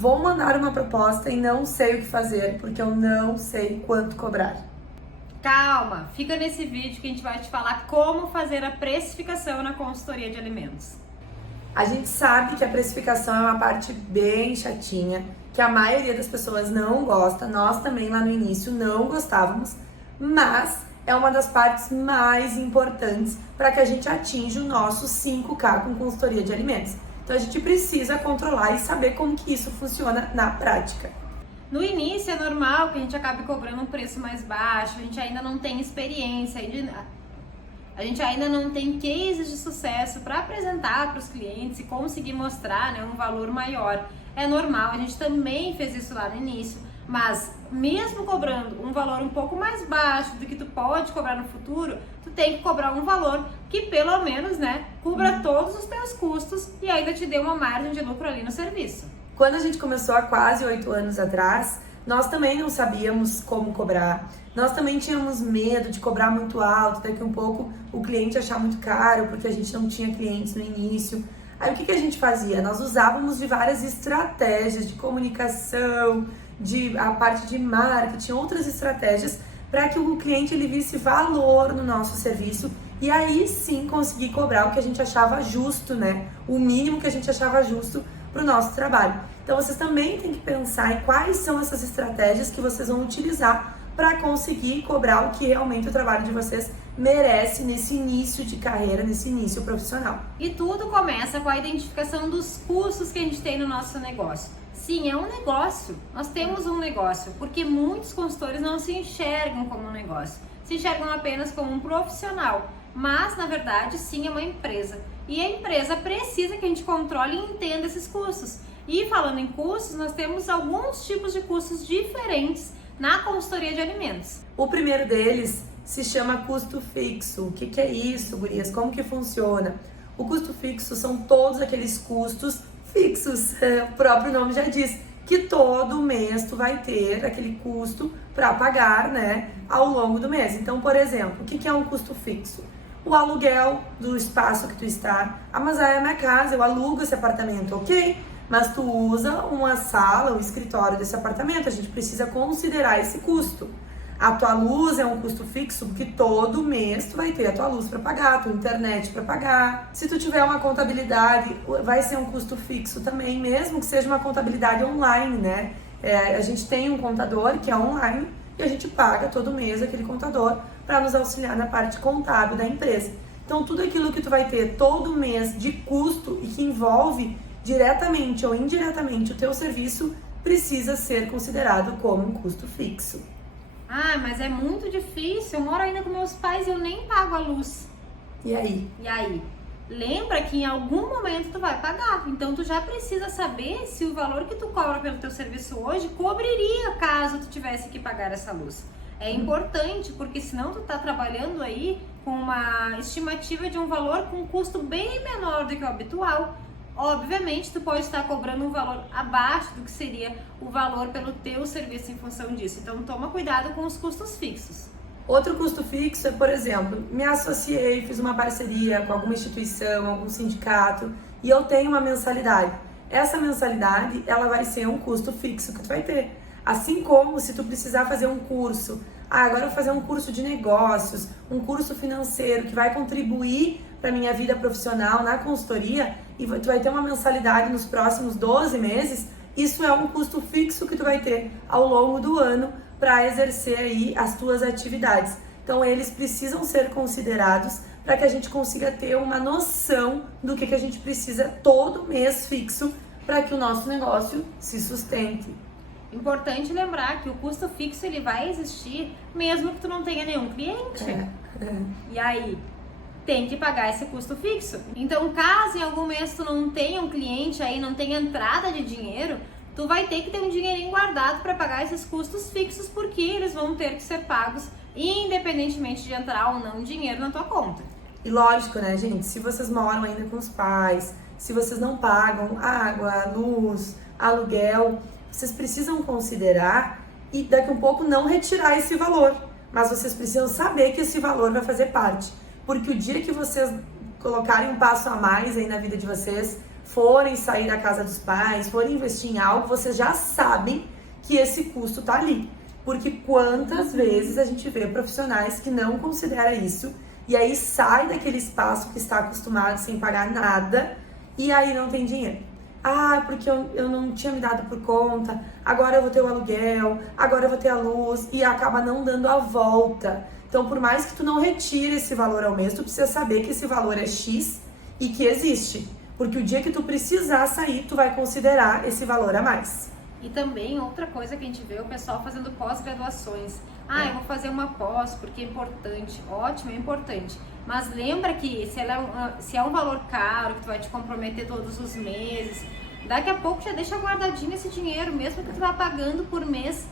vou mandar uma proposta e não sei o que fazer, porque eu não sei quanto cobrar. Calma, fica nesse vídeo que a gente vai te falar como fazer a precificação na consultoria de alimentos. A gente sabe que a precificação é uma parte bem chatinha, que a maioria das pessoas não gosta, nós também lá no início não gostávamos, mas é uma das partes mais importantes para que a gente atinja o nosso 5K com consultoria de alimentos. Então a gente precisa controlar e saber como que isso funciona na prática. No início é normal que a gente acabe cobrando um preço mais baixo, a gente ainda não tem experiência, a gente ainda não tem cases de sucesso para apresentar para os clientes e conseguir mostrar, né, um valor maior. É normal, a gente também fez isso lá no início, mas mesmo cobrando um valor um pouco mais baixo do que tu pode cobrar no futuro, tu tem que cobrar um valor que pelo menos, né, cubra todos os teus custos e ainda te dê uma margem de lucro ali no serviço. Quando a gente começou há quase 8 anos atrás, nós também não sabíamos como cobrar. Nós também tínhamos medo de cobrar muito alto, daqui um pouco o cliente achar muito caro, porque a gente não tinha clientes no início. Aí o que a gente fazia? Nós usávamos de várias estratégias de comunicação, de a parte de marketing, outras estratégias, para que o cliente ele visse valor no nosso serviço e aí sim conseguir cobrar o que a gente achava justo, né? O mínimo que a gente achava justo para o nosso trabalho. Então vocês também têm que pensar em quais são essas estratégias que vocês vão utilizar para conseguir cobrar o que realmente o trabalho de vocês merece nesse início de carreira, nesse início profissional. E tudo começa com a identificação dos custos que a gente tem no nosso negócio. Sim, é um negócio, nós temos um negócio, porque muitos consultores não se enxergam como um negócio, se enxergam apenas como um profissional, mas na verdade sim é uma empresa. E a empresa precisa que a gente controle e entenda esses custos. E falando em custos, nós temos alguns tipos de custos diferentes na consultoria de alimentos. O primeiro deles se chama custo fixo. O que é isso, gurias? Como que funciona? O custo fixo são todos aqueles custos fixos, o próprio nome já diz, que todo mês tu vai ter aquele custo para pagar, né, ao longo do mês. Então, por exemplo, o que é um custo fixo? O aluguel do espaço que tu está. Ah, mas é a minha casa, eu alugo esse apartamento, ok? Mas tu usa uma sala, um escritório desse apartamento, a gente precisa considerar esse custo. A tua luz é um custo fixo, porque todo mês tu vai ter a tua luz para pagar, a tua internet para pagar. Se tu tiver uma contabilidade, vai ser um custo fixo também, mesmo que seja uma contabilidade online, né? A gente tem um contador que é online e a gente paga todo mês aquele contador para nos auxiliar na parte contábil da empresa. Então, tudo aquilo que tu vai ter todo mês de custo e que envolve diretamente ou indiretamente o teu serviço precisa ser considerado como um custo fixo. Ah, mas é muito difícil, eu moro ainda com meus pais e eu nem pago a luz. E aí? E aí? Lembra que em algum momento tu vai pagar, então tu já precisa saber se o valor que tu cobra pelo teu serviço hoje cobriria caso tu tivesse que pagar essa luz. É importante, porque senão tu tá trabalhando aí com uma estimativa de um valor com um custo bem menor do que o habitual. Obviamente, tu pode estar cobrando um valor abaixo do que seria o valor pelo teu serviço em função disso. Então, toma cuidado com os custos fixos. Outro custo fixo é, por exemplo, me associei, fiz uma parceria com alguma instituição, algum sindicato e eu tenho uma mensalidade. Essa mensalidade, ela vai ser um custo fixo que tu vai ter. Assim como se tu precisar fazer um curso, agora eu vou fazer um curso de negócios, um curso financeiro que vai contribuir para minha vida profissional na consultoria e tu vai ter uma mensalidade nos próximos 12 meses, isso é um custo fixo que tu vai ter ao longo do ano para exercer aí as tuas atividades. Então eles precisam ser considerados para que a gente consiga ter uma noção do que a gente precisa todo mês fixo para que o nosso negócio se sustente. Importante lembrar que o custo fixo ele vai existir mesmo que tu não tenha nenhum cliente. E aí? Tem que pagar esse custo fixo. Então, caso em algum mês tu não tenha um cliente aí, não tenha entrada de dinheiro, tu vai ter que ter um dinheirinho guardado para pagar esses custos fixos, porque eles vão ter que ser pagos independentemente de entrar ou não dinheiro na tua conta. E lógico, né, gente, se vocês moram ainda com os pais, se vocês não pagam água, luz, aluguel, vocês precisam considerar e daqui a um pouco não retirar esse valor, mas vocês precisam saber que esse valor vai fazer parte. Porque o dia que vocês colocarem um passo a mais aí na vida de vocês, forem sair da casa dos pais, forem investir em algo, vocês já sabem que esse custo tá ali. Porque quantas vezes a gente vê profissionais que não consideram isso e aí sai daquele espaço que está acostumado sem pagar nada e aí não tem dinheiro. Ah, porque eu não tinha me dado por conta, agora eu vou ter o aluguel, agora eu vou ter a luz e acaba não dando a volta. Então, por mais que tu não retire esse valor ao mês, tu precisa saber que esse valor é X e que existe. Porque o dia que tu precisar sair, tu vai considerar esse valor a mais. E também outra coisa que a gente vê o pessoal fazendo pós-graduações. Ah, eu vou fazer uma pós porque é importante. Ótimo, é importante. Mas lembra que se é um valor caro, que tu vai te comprometer todos os meses, daqui a pouco já deixa guardadinho esse dinheiro, mesmo que tu vá pagando por mês.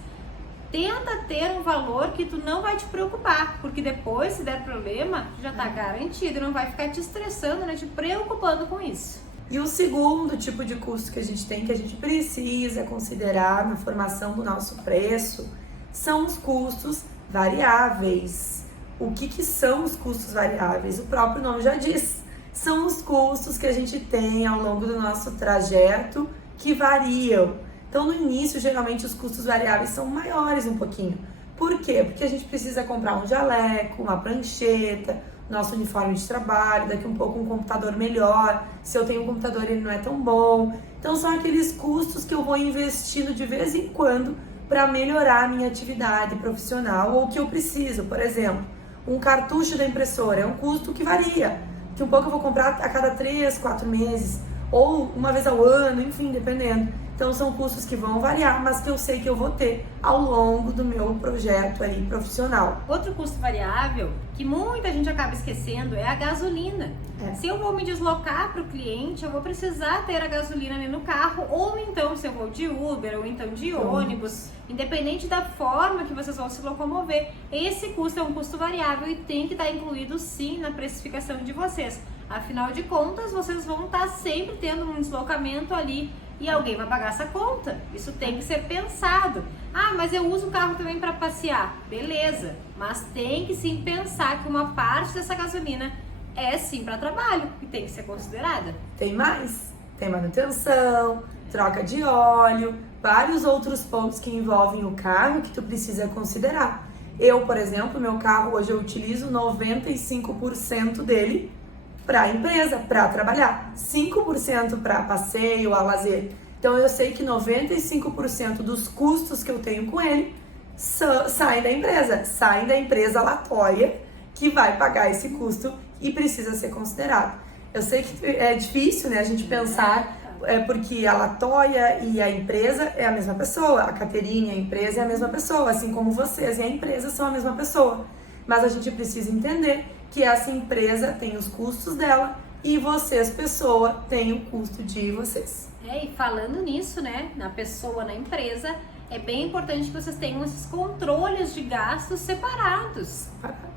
Tenta ter um valor que tu não vai te preocupar, porque depois, se der problema, já tá garantido, não vai ficar te estressando, né, te preocupando com isso. E o segundo tipo de custo que a gente tem, que a gente precisa considerar na formação do nosso preço, são os custos variáveis. O que são os custos variáveis? O próprio nome já diz. São os custos que a gente tem ao longo do nosso trajeto que variam. Então, no início, geralmente, os custos variáveis são maiores um pouquinho. Por quê? Porque a gente precisa comprar um jaleco, uma prancheta, nosso uniforme de trabalho, daqui um pouco um computador melhor. Se eu tenho um computador, ele não é tão bom. Então, são aqueles custos que eu vou investindo de vez em quando para melhorar a minha atividade profissional ou que eu preciso. Por exemplo, um cartucho da impressora é um custo que varia. Que um pouco eu vou comprar a cada 3, 4 meses ou uma vez ao ano, enfim, dependendo. Então, são custos que vão variar, mas que eu sei que eu vou ter ao longo do meu projeto aí profissional. Outro custo variável que muita gente acaba esquecendo é a gasolina. Se eu vou me deslocar para o cliente, eu vou precisar ter a gasolina ali no carro, ou então se eu vou de Uber, ou então de ônibus, independente da forma que vocês vão se locomover, esse custo é um custo variável e tem que estar incluído sim na precificação de vocês. Afinal de contas, vocês vão estar sempre tendo um deslocamento ali e alguém vai pagar essa conta. Isso tem que ser pensado. Ah, mas eu uso o carro também para passear. Beleza, mas tem que sim pensar que uma parte dessa gasolina é sim para trabalho e tem que ser considerada. Tem mais, tem manutenção, troca de óleo, vários outros pontos que envolvem o carro que tu precisa considerar. Eu, por exemplo, meu carro hoje eu utilizo 95% dele para a empresa, para trabalhar, 5% para passeio, a lazer. Então eu sei que 95% dos custos que eu tenho com ele saem da empresa Latoya, que vai pagar esse custo e precisa ser considerado. Eu sei que é difícil, né, a gente pensar, porque a Latoya e a empresa é a mesma pessoa, a Caterine e a empresa é a mesma pessoa, assim como vocês e a empresa são a mesma pessoa. Mas a gente precisa entender que essa empresa tem os custos dela e vocês, pessoa, tem o custo de vocês. E falando nisso, né, na pessoa, na empresa, é bem importante que vocês tenham esses controles de gastos separados.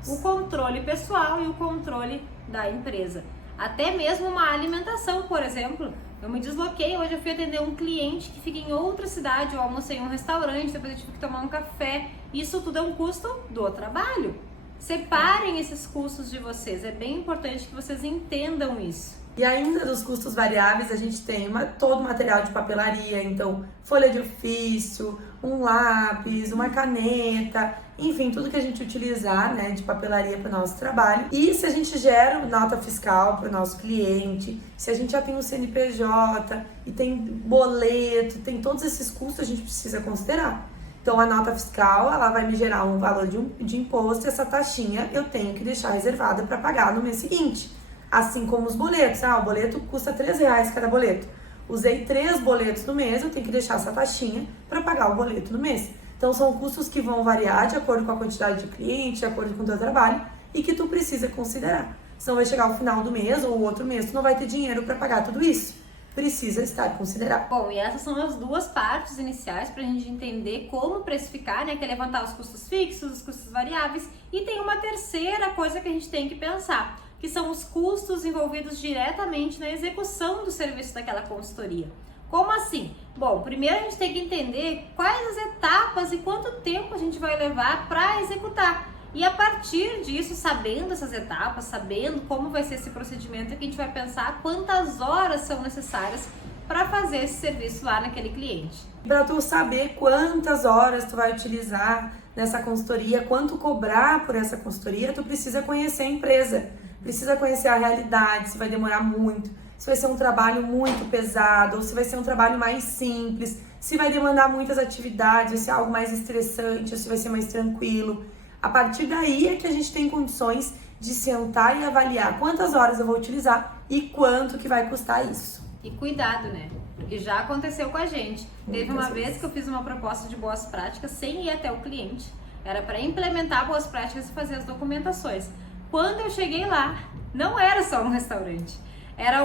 O controle pessoal e o controle da empresa. Até mesmo uma alimentação, por exemplo. Eu me desloquei, hoje eu fui atender um cliente que fica em outra cidade, eu almocei em um restaurante, depois eu tive que tomar um café. Isso tudo é um custo do trabalho. Separem esses custos de vocês, é bem importante que vocês entendam isso. E ainda dos custos variáveis, a gente tem todo o material de papelaria, então folha de ofício, um lápis, uma caneta, enfim, tudo que a gente utilizar, né, de papelaria para o nosso trabalho. E se a gente gera nota fiscal para o nosso cliente, se a gente já tem um CNPJ e tem boleto, tem todos esses custos, a gente precisa considerar. Então, a nota fiscal, ela vai me gerar um valor de imposto e essa taxinha eu tenho que deixar reservada para pagar no mês seguinte. Assim como os boletos. O boleto custa R$3 cada boleto. Usei 3 boletos no mês, eu tenho que deixar essa taxinha para pagar o boleto no mês. Então, são custos que vão variar de acordo com a quantidade de cliente, de acordo com o teu trabalho e que tu precisa considerar. Senão vai chegar o final do mês ou o outro mês, tu não vai ter dinheiro para pagar tudo isso. Precisa estar considerado. Bom, e essas são as duas partes iniciais para a gente entender como precificar, né? Que é levantar os custos fixos, os custos variáveis. E tem uma terceira coisa que a gente tem que pensar, que são os custos envolvidos diretamente na execução do serviço daquela consultoria. Como assim? Bom, primeiro a gente tem que entender quais as etapas e quanto tempo a gente vai levar para executar. E a partir disso, sabendo essas etapas, sabendo como vai ser esse procedimento, é que a gente vai pensar quantas horas são necessárias para fazer esse serviço lá naquele cliente. Para tu saber quantas horas tu vai utilizar nessa consultoria, quanto cobrar por essa consultoria, tu precisa conhecer a empresa, precisa conhecer a realidade, se vai demorar muito, se vai ser um trabalho muito pesado, ou se vai ser um trabalho mais simples, se vai demandar muitas atividades, se é algo mais estressante, ou se vai ser mais tranquilo. A partir daí é que a gente tem condições de sentar e avaliar quantas horas eu vou utilizar e quanto que vai custar isso. E cuidado, né? Porque já aconteceu com a gente. Teve uma vez que eu fiz uma proposta de boas práticas sem ir até o cliente. Era para implementar boas práticas e fazer as documentações. Quando eu cheguei lá, não era só um restaurante. Era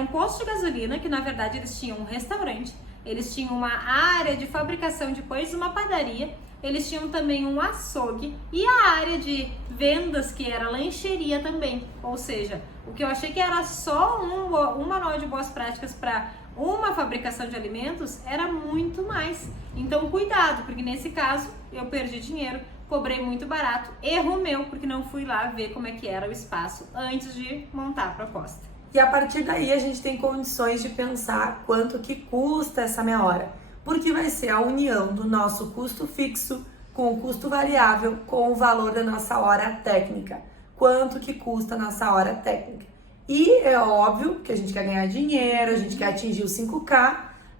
um posto de gasolina, que na verdade eles tinham um restaurante. Eles tinham uma área de fabricação de pães, uma padaria. Eles tinham também um açougue e a área de vendas, que era lancheria também. Ou seja, o que eu achei que era só um manual de boas práticas para uma fabricação de alimentos, era muito mais. Então, cuidado, porque nesse caso eu perdi dinheiro, cobrei muito barato. Erro meu, porque não fui lá ver como é que era o espaço antes de montar a proposta. E a partir daí a gente tem condições de pensar quanto que custa essa meia hora. Porque vai ser a união do nosso custo fixo com o custo variável com o valor da nossa hora técnica. Quanto que custa a nossa hora técnica. E é óbvio que a gente quer ganhar dinheiro, a gente quer atingir os 5K,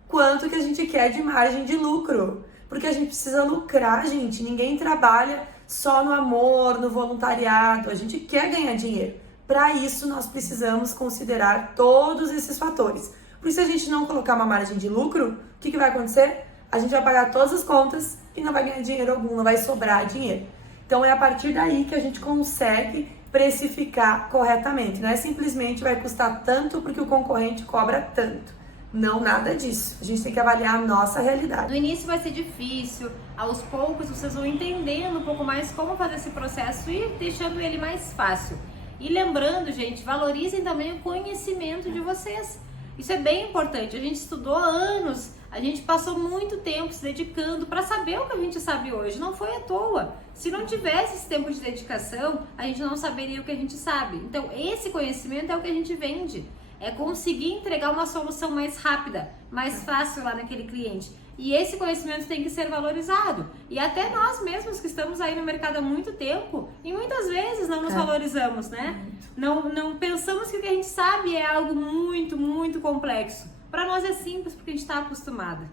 quanto que a gente quer de margem de lucro. Porque a gente precisa lucrar, gente. Ninguém trabalha só no amor, no voluntariado. A gente quer ganhar dinheiro. Para isso, nós precisamos considerar todos esses fatores. Porque se a gente não colocar uma margem de lucro, o que vai acontecer? A gente vai pagar todas as contas e não vai ganhar dinheiro algum, não vai sobrar dinheiro. Então é a partir daí que a gente consegue precificar corretamente. Não é simplesmente vai custar tanto porque o concorrente cobra tanto. Não, nada disso. A gente tem que avaliar a nossa realidade. No início vai ser difícil, aos poucos vocês vão entendendo um pouco mais como fazer esse processo e deixando ele mais fácil. E lembrando, gente, valorizem também o conhecimento de vocês. Isso é bem importante. A gente estudou há anos, a gente passou muito tempo se dedicando para saber o que a gente sabe hoje. Não foi à toa. Se não tivesse esse tempo de dedicação, a gente não saberia o que a gente sabe. Então, esse conhecimento é o que a gente vende. É conseguir entregar uma solução mais rápida, mais fácil lá naquele cliente. E esse conhecimento tem que ser valorizado. E até nós mesmos que estamos aí no mercado há muito tempo, e muitas vezes não nos valorizamos, né? Não pensamos que o que a gente sabe é algo muito, muito complexo. Para nós é simples porque a gente está acostumado.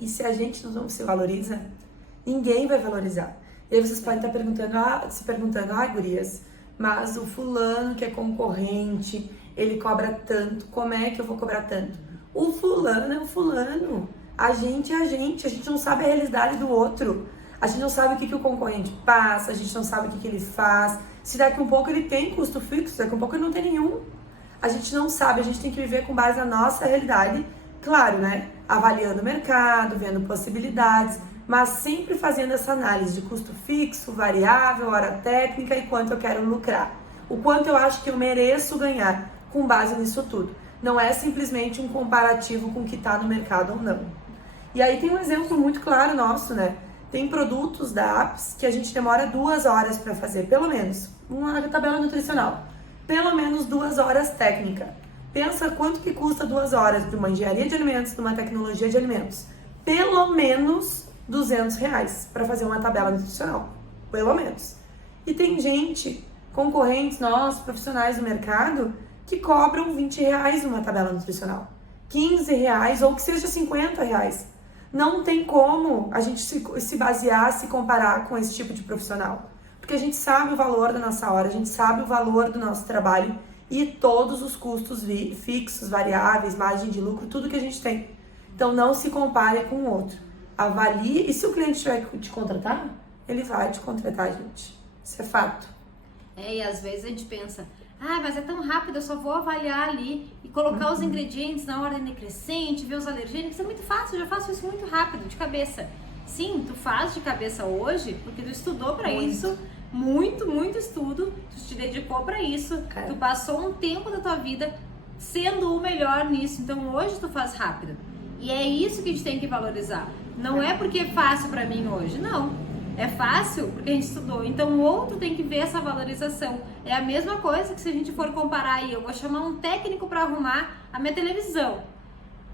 E se a gente não se valoriza, ninguém vai valorizar. E aí vocês podem estar se perguntando, gurias, mas o fulano que é concorrente, ele cobra tanto, como é que eu vou cobrar tanto? O fulano é o fulano. A gente é a gente não sabe a realidade do outro. A gente não sabe o que o concorrente passa, a gente não sabe o que ele faz. Se daqui um pouco ele tem custo fixo, daqui um pouco ele não tem nenhum. A gente não sabe, a gente tem que viver com base na nossa realidade. Claro, né? Avaliando o mercado, vendo possibilidades, mas sempre fazendo essa análise de custo fixo, variável, hora técnica e quanto eu quero lucrar. O quanto eu acho que eu mereço ganhar com base nisso tudo. Não é simplesmente um comparativo com o que está no mercado ou não. E aí tem um exemplo muito claro nosso, né? Tem produtos da Apps que a gente demora 2 horas para fazer, pelo menos. Uma tabela nutricional. Pelo menos 2 horas técnica. Pensa quanto que custa 2 horas de uma engenharia de alimentos, de uma tecnologia de alimentos. Pelo menos R$200 para fazer uma tabela nutricional. Pelo menos. E tem gente, concorrentes nossos, profissionais do mercado, que cobram R$20 numa tabela nutricional. R$15 ou que seja R$50. Não tem como a gente se basear, se comparar com esse tipo de profissional. Porque a gente sabe o valor da nossa hora, a gente sabe o valor do nosso trabalho e todos os custos fixos, variáveis, margem de lucro, tudo que a gente tem. Então não se compare com o outro. Avalie, e se o cliente tiver que te contratar, ele vai te contratar, gente. Isso é fato. E às vezes a gente pensa, mas é tão rápido, eu só vou avaliar ali e colocar os ingredientes na ordem decrescente, ver os alergênicos, é muito fácil, eu já faço isso muito rápido, de cabeça. Sim, tu faz de cabeça hoje, porque tu estudou para isso, muito estudo, tu te dedicou para isso, tu passou um tempo da tua vida sendo o melhor nisso, então hoje tu faz rápido. E é isso que a gente tem que valorizar. Não é porque é fácil para mim hoje, não. É fácil porque a gente estudou, então o outro tem que ver essa valorização. É a mesma coisa que se a gente for comparar aí, eu vou chamar um técnico para arrumar a minha televisão.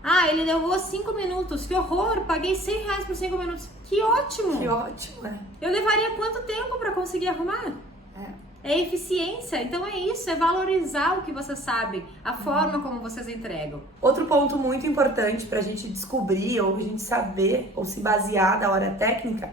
Ah, ele levou 5 minutos, que horror, paguei R$100 por 5 minutos. Que ótimo! Que ótimo, Eu levaria quanto tempo para conseguir arrumar? É eficiência, então é isso, é valorizar o que vocês sabem, a forma como vocês entregam. Outro ponto muito importante para a gente descobrir, ou a gente saber, ou se basear da hora técnica,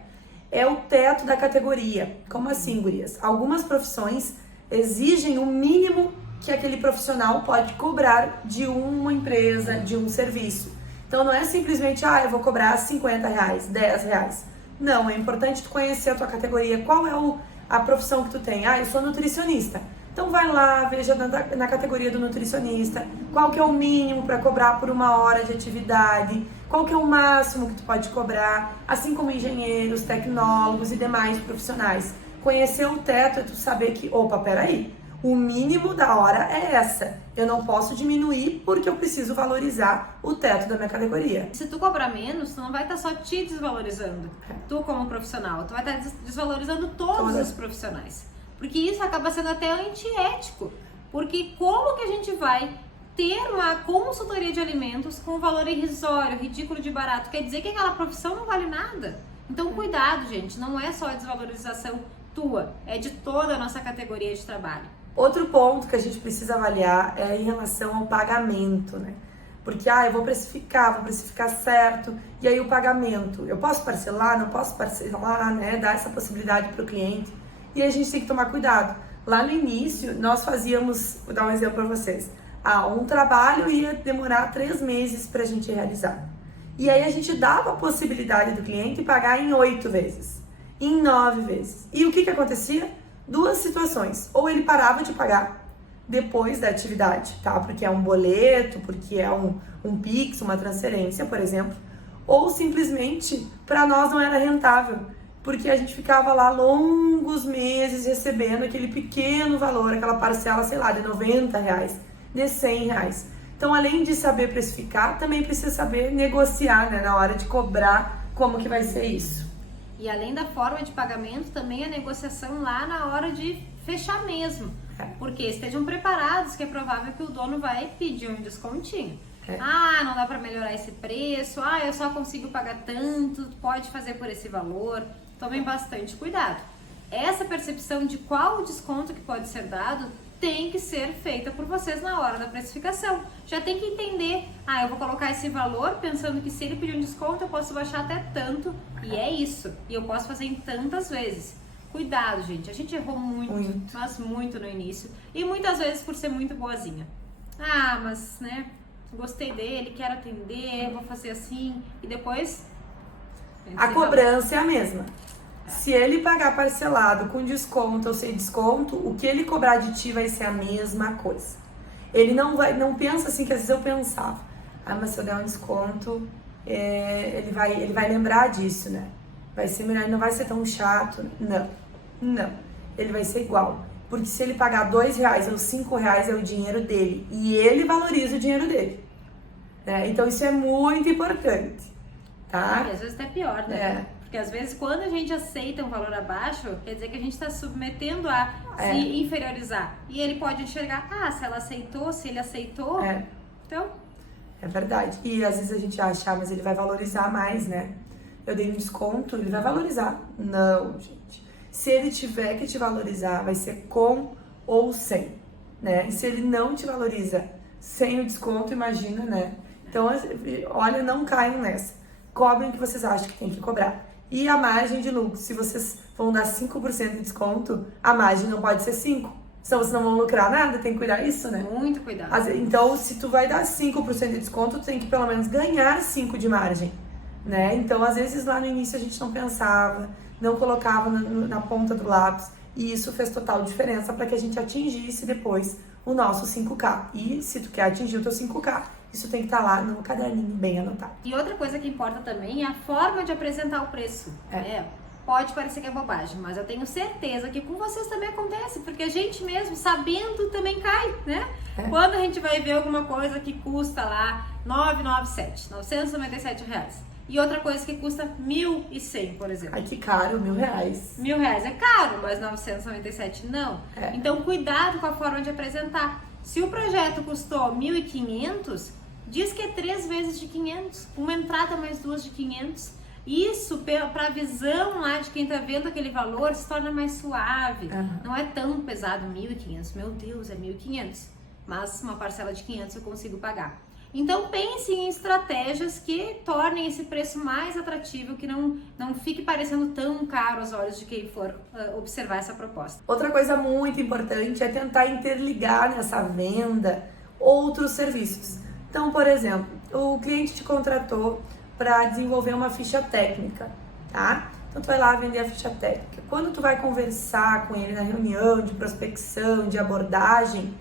é o teto da categoria. Como assim, gurias? Algumas profissões exigem o mínimo que aquele profissional pode cobrar de uma empresa, de um serviço. Então não é simplesmente, eu vou cobrar R$50, R$10. Não, é importante tu conhecer a tua categoria, qual é a profissão que tu tem. Eu sou nutricionista. Então vai lá, veja na categoria do nutricionista, qual que é o mínimo para cobrar por 1 hora de atividade, qual que é o máximo que tu pode cobrar, assim como engenheiros, tecnólogos e demais profissionais. Conhecer o teto é tu saber que, peraí, o mínimo da hora é essa. Eu não posso diminuir porque eu preciso valorizar o teto da minha categoria. Se tu cobrar menos, tu não vai estar só te desvalorizando, tu como profissional, tu vai estar desvalorizando todos os profissionais. Porque isso acaba sendo até antiético. Porque como que a gente vai ter uma consultoria de alimentos com valor irrisório, ridículo de barato? Quer dizer que aquela profissão não vale nada? Então cuidado, gente, não é só a desvalorização tua, é de toda a nossa categoria de trabalho. Outro ponto que a gente precisa avaliar é em relação ao pagamento, né? Porque, eu vou precificar certo, e aí o pagamento, eu posso parcelar, não posso parcelar, né? Dar essa possibilidade para o cliente, e a gente tem que tomar cuidado. Lá no início, nós fazíamos, vou dar um exemplo para vocês, um trabalho ia demorar 3 meses para a gente realizar, e aí a gente dava a possibilidade do cliente pagar em 8 vezes, em 9 vezes, e o que acontecia? 2 situações, ou ele parava de pagar depois da atividade, tá? Porque é um boleto, porque é um Pix, uma transferência, por exemplo, ou simplesmente para nós não era rentável, porque a gente ficava lá longos meses recebendo aquele pequeno valor, aquela parcela, sei lá, de R$90, de R$100. Então, além de saber precificar, também precisa saber negociar, né, na hora de cobrar, como que vai ser isso. E além da forma de pagamento, também a negociação lá na hora de fechar mesmo. Porque estejam preparados que é provável que o dono vai pedir um descontinho. Não dá para melhorar esse preço, eu só consigo pagar tanto, pode fazer por esse valor. Tomem bastante cuidado. Essa percepção de qual o desconto que pode ser dado tem que ser feita por vocês na hora da precificação. Já tem que entender, eu vou colocar esse valor pensando que se ele pedir um desconto eu posso baixar até tanto, e é isso. E eu posso fazer em tantas vezes. Cuidado, gente, a gente errou muito, mas muito no início. E muitas vezes por ser muito boazinha. Mas, né, gostei dele, quero atender, vou fazer assim, e depois... A cobrança é a mesma. Se ele pagar parcelado, com desconto ou sem desconto, o que ele cobrar de ti vai ser a mesma coisa. Ele não pensa assim, que às vezes eu pensava, mas se eu der um desconto, ele vai lembrar disso, né? Vai ser melhor, ele não vai ser tão chato. Não. Ele vai ser igual. Porque se ele pagar R$2 ou R$5 é o dinheiro dele. E ele valoriza o dinheiro dele. Então isso é muito importante, tá? E às vezes até pior, né? Porque às vezes quando a gente aceita um valor abaixo, quer dizer que a gente está submetendo a se inferiorizar. E ele pode enxergar, se ela aceitou, se ele aceitou, então... É verdade. E às vezes a gente acha, mas ele vai valorizar mais, né? Eu dei um desconto, ele vai valorizar. Não, gente. Se ele tiver que te valorizar, vai ser com ou sem, né? E se ele não te valoriza sem o desconto, imagina, né? Então, olha, não caiam nessa. Cobrem o que vocês acham que tem que cobrar. E a margem de lucro, se vocês vão dar 5% de desconto, a margem não pode ser 5%. Senão vocês não vão lucrar nada, tem que cuidar disso, né? Muito cuidado. Então, se tu vai dar 5% de desconto, tu tem que pelo menos ganhar 5% de margem, né? Então, às vezes lá no início a gente não pensava, não colocava na ponta do lápis, e isso fez total diferença para que a gente atingisse depois o nosso 5K. E se tu quer atingir o teu 5K, isso tem que estar lá no caderninho bem anotado. E outra coisa que importa também é a forma de apresentar o preço. Pode parecer que é bobagem, mas eu tenho certeza que com vocês também acontece, porque a gente mesmo, sabendo, também cai, né? Quando a gente vai ver alguma coisa que custa lá R$997. e outra coisa que custa 1.100, por exemplo. Ai, que caro, R$1.000. R$1.000 é caro, mas 997 não. É. Então, cuidado com a forma de apresentar. Se o projeto custou 1.500, diz que é 3 vezes de 500, uma entrada mais 2 de 500. Isso, para a visão lá de quem está vendo aquele valor, se torna mais suave. Não é tão pesado, 1.500. Meu Deus, é 1.500. Mas uma parcela de 500 eu consigo pagar. Então pense em estratégias que tornem esse preço mais atrativo, que não fique parecendo tão caro aos olhos de quem for observar essa proposta. Outra coisa muito importante é tentar interligar nessa venda outros serviços. Então, por exemplo, o cliente te contratou para desenvolver uma ficha técnica, tá? Então tu vai lá vender a ficha técnica. Quando tu vai conversar com ele na reunião de prospecção, de abordagem,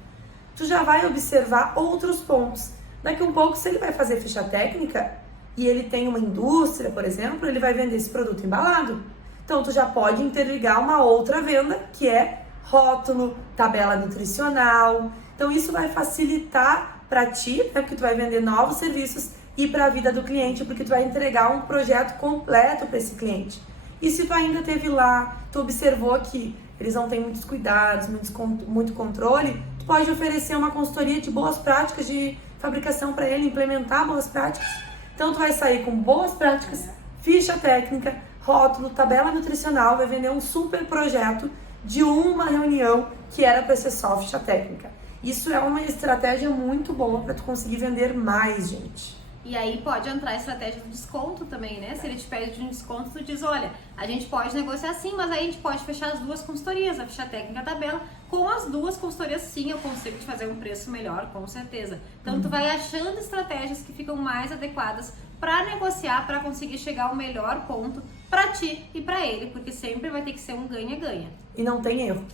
tu já vai observar outros pontos. Daqui um pouco, se ele vai fazer ficha técnica e ele tem uma indústria, por exemplo, ele vai vender esse produto embalado. Então, tu já pode interligar uma outra venda, que é rótulo, tabela nutricional. Então, isso vai facilitar para ti, né, porque tu vai vender novos serviços e para a vida do cliente, porque tu vai entregar um projeto completo para esse cliente. E se tu ainda teve lá, tu observou que eles não têm muitos cuidados, muito controle, tu pode oferecer uma consultoria de boas práticas de fabricação para ele, implementar boas práticas. Então tu vai sair com boas práticas, ficha técnica, rótulo, tabela nutricional, vai vender um super projeto de uma reunião que era para ser só ficha técnica. Isso é uma estratégia muito boa para tu conseguir vender mais, gente. E aí pode entrar a estratégia do desconto também, né? Se ele te pede um desconto, tu diz, olha, a gente pode negociar sim, mas aí a gente pode fechar as duas consultorias, a ficha técnica e a tabela. Com as duas consultorias, sim, eu consigo te fazer um preço melhor, com certeza. Então, tu vai achando estratégias que ficam mais adequadas para negociar, para conseguir chegar ao melhor ponto para ti e para ele, porque sempre vai ter que ser um ganha-ganha. E não tem erro.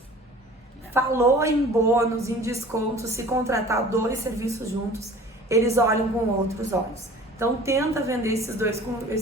Falou em bônus, em desconto, se contratar 2 serviços juntos, eles olham com outros olhos. Então, tenta vender esses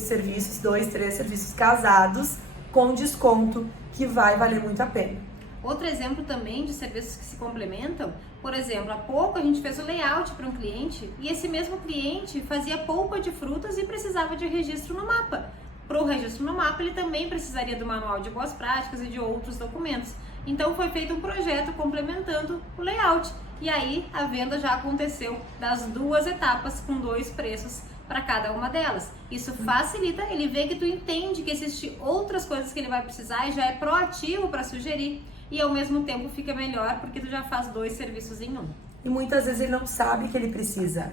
serviços, 2, 3 serviços casados com desconto, que vai valer muito a pena. Outro exemplo também de serviços que se complementam, por exemplo, há pouco a gente fez o layout para um cliente e esse mesmo cliente fazia polpa de frutas e precisava de registro no mapa. Para o registro no mapa, ele também precisaria do manual de boas práticas e de outros documentos. Então, foi feito um projeto complementando o layout. E aí, a venda já aconteceu das 2 etapas com 2 preços para cada uma delas. Isso facilita, ele vê que tu entende que existem outras coisas que ele vai precisar e já é proativo para sugerir. E ao mesmo tempo fica melhor porque tu já faz 2 serviços em um. E muitas vezes ele não sabe que ele precisa.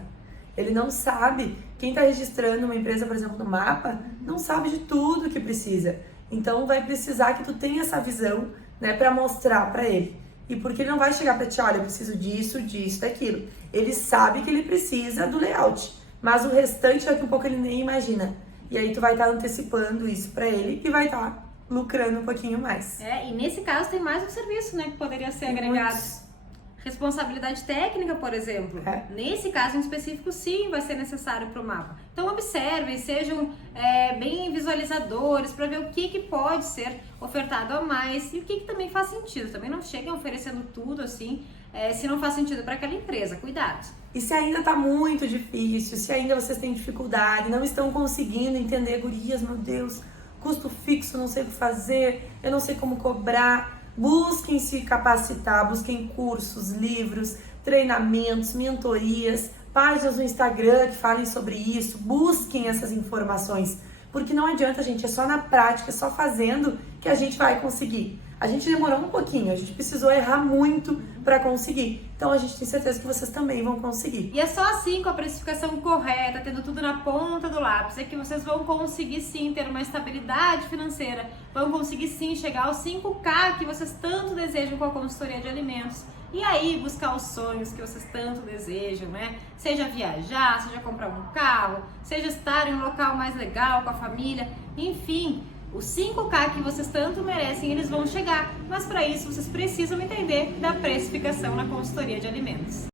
Ele não sabe. Quem está registrando uma empresa, por exemplo, no mapa, não sabe de tudo que precisa. Então vai precisar que tu tenha essa visão, né, para mostrar para ele. E porque ele não vai chegar para ti, olha, eu preciso disso, disso, daquilo. Ele sabe que ele precisa do layout, mas o restante daqui um pouco ele nem imagina. E aí tu vai estar antecipando isso para ele e vai estar lucrando um pouquinho mais. E nesse caso tem mais um serviço, né, que poderia ser agregado. Muitos. Responsabilidade técnica, por exemplo. Nesse caso em específico, sim, vai ser necessário para o mapa. Então observem, sejam bem visualizadores para ver o que pode ser ofertado a mais e o que também faz sentido. Também não cheguem oferecendo tudo assim, se não faz sentido para aquela empresa. Cuidado. E se ainda tá muito difícil, se ainda vocês têm dificuldade, não estão conseguindo entender, gurias, meu Deus, custo fixo, não sei o que fazer, eu não sei como cobrar. Busquem se capacitar, busquem cursos, livros, treinamentos, mentorias, páginas no Instagram que falem sobre isso, busquem essas informações, porque não adianta, gente, é só na prática, é só fazendo que a gente vai conseguir. A gente demorou um pouquinho, a gente precisou errar muito para conseguir, então a gente tem certeza que vocês também vão conseguir. E é só assim, com a precificação correta, tendo tudo na ponta do lápis, é que vocês vão conseguir sim ter uma estabilidade financeira, vão conseguir sim chegar aos 5K que vocês tanto desejam com a consultoria de alimentos. E aí buscar os sonhos que vocês tanto desejam, né? Seja viajar, seja comprar um carro, seja estar em um local mais legal com a família, enfim. Os 5K que vocês tanto merecem, eles vão chegar, mas para isso vocês precisam entender da precificação na consultoria de alimentos.